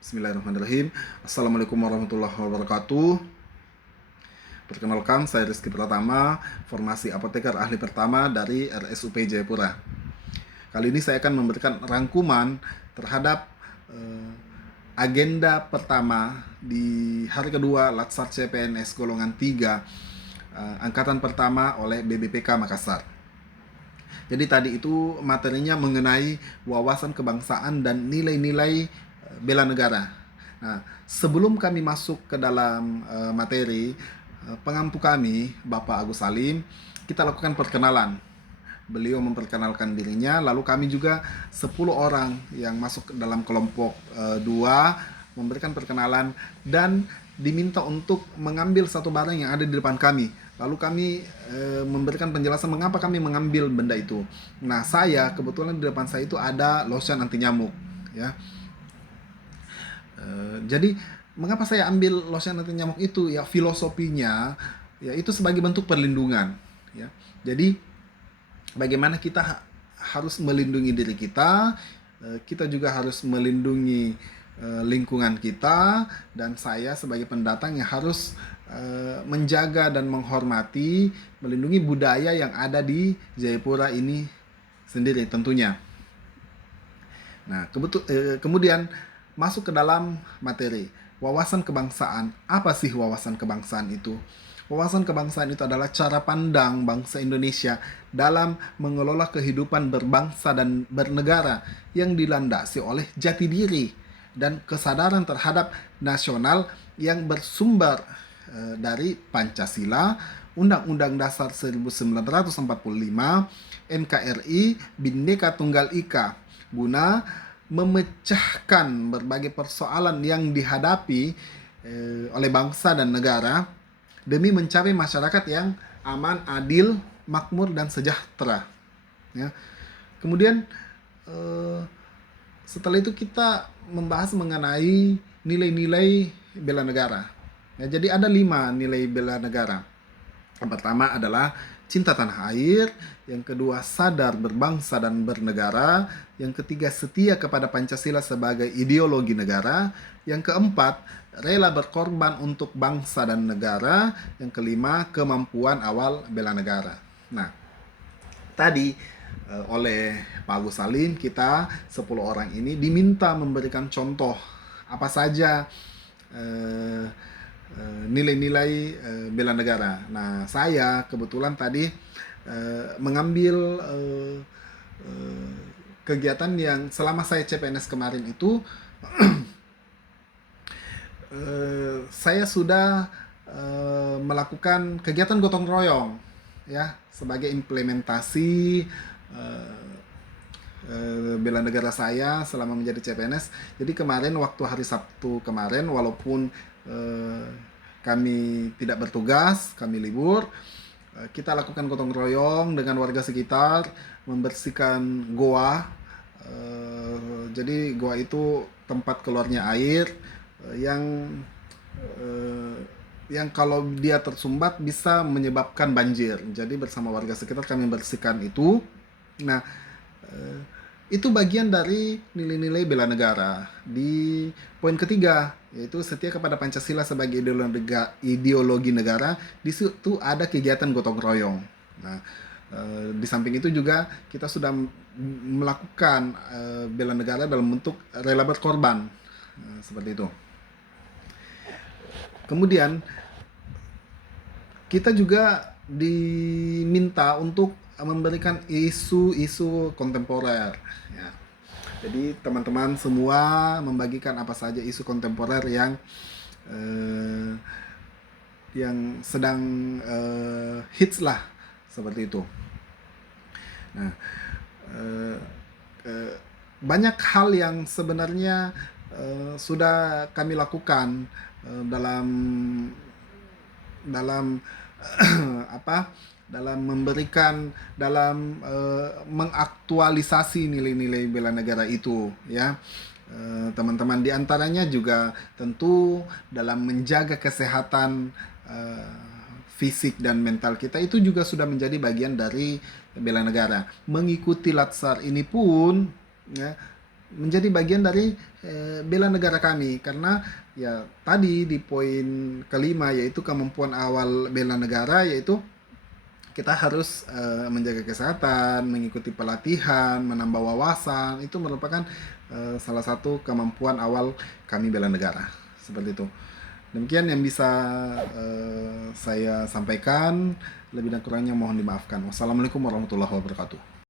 Bismillahirrahmanirrahim. Assalamualaikum warahmatullahi wabarakatuh. Perkenalkan, saya Rizky Pratama, formasi apoteker ahli pertama dari RSUP Jayapura. Kali ini saya akan memberikan rangkuman terhadap agenda pertama di hari kedua Latsar CPNS golongan 3 angkatan pertama oleh BBPK Makassar. Jadi tadi itu materinya mengenai wawasan kebangsaan dan nilai-nilai bela negara. Nah, sebelum kami masuk ke dalam materi, pengampu kami, Bapak Agus Salim, kita lakukan perkenalan. Beliau memperkenalkan dirinya, lalu kami juga 10 orang yang masuk ke dalam kelompok 2 memberikan perkenalan dan diminta untuk mengambil satu barang yang ada di depan kami. Lalu kami memberikan penjelasan mengapa kami mengambil benda itu. Nah, saya kebetulan di depan saya itu ada lotion anti nyamuk, ya. Jadi mengapa saya ambil lotion anti nyamuk itu? Ya filosofinya, ya itu sebagai bentuk perlindungan, ya. Jadi bagaimana kita harus melindungi diri kita, kita juga harus melindungi lingkungan kita, dan saya sebagai pendatang yang harus menjaga dan menghormati, melindungi budaya yang ada di Jayapura ini sendiri tentunya. Nah, kemudian masuk ke dalam materi. Wawasan kebangsaan. Apa sih wawasan kebangsaan itu? Wawasan kebangsaan itu adalah cara pandang bangsa Indonesia dalam mengelola kehidupan berbangsa dan bernegara yang dilandasi oleh jati diri dan kesadaran terhadap nasional yang bersumber dari Pancasila, Undang-Undang Dasar 1945, NKRI, Bhinneka Tunggal Ika, guna memecahkan berbagai persoalan yang dihadapi oleh bangsa dan negara demi mencapai masyarakat yang aman, adil, makmur, dan sejahtera. Ya. Kemudian setelah itu kita membahas mengenai nilai-nilai bela negara. Ya, jadi ada 5 nilai bela negara. Yang pertama adalah cinta tanah air, yang kedua sadar berbangsa dan bernegara, yang ketiga setia kepada Pancasila sebagai ideologi negara, yang keempat rela berkorban untuk bangsa dan negara, yang kelima kemampuan awal bela negara. Nah, tadi oleh Pak Agus Salim, kita 10 orang ini diminta memberikan contoh apa saja nilai-nilai bela negara. Nah, saya kebetulan tadi mengambil kegiatan yang selama saya CPNS kemarin itu saya sudah melakukan kegiatan gotong royong, ya, sebagai implementasi bela negara saya selama menjadi CPNS. Jadi kemarin waktu hari Sabtu kemarin, walaupun kami tidak bertugas, kami libur, kita lakukan gotong royong dengan warga sekitar membersihkan goa. Jadi goa itu tempat keluarnya air yang kalau dia tersumbat bisa menyebabkan banjir. Jadi bersama warga sekitar kami bersihkan itu. Nah, itu bagian dari nilai-nilai bela negara. Di poin ketiga, yaitu setia kepada Pancasila sebagai ideologi negara, di situ ada kegiatan gotong royong. Nah, di samping itu juga kita sudah melakukan bela negara dalam bentuk rela berkorban, seperti itu. Kemudian kita juga diminta untuk memberikan isu-isu kontemporer, ya. Jadi teman-teman semua membagikan apa saja isu kontemporer yang sedang hits lah, seperti itu. Nah, banyak hal yang sebenarnya sudah kami lakukan dalam mengaktualisasi nilai-nilai bela negara itu, ya. Teman-teman di antaranya juga tentu dalam menjaga kesehatan fisik dan mental kita itu juga sudah menjadi bagian dari bela negara. Mengikuti Latsar ini pun, ya, menjadi bagian dari bela negara kami, karena ya tadi di poin kelima yaitu kemampuan awal bela negara, yaitu kita harus menjaga kesehatan, mengikuti pelatihan, menambah wawasan. Itu merupakan salah satu kemampuan awal kami bela negara. Seperti itu. Demikian yang bisa saya sampaikan. Lebih dan kurangnya mohon dimaafkan. Wassalamualaikum warahmatullahi wabarakatuh.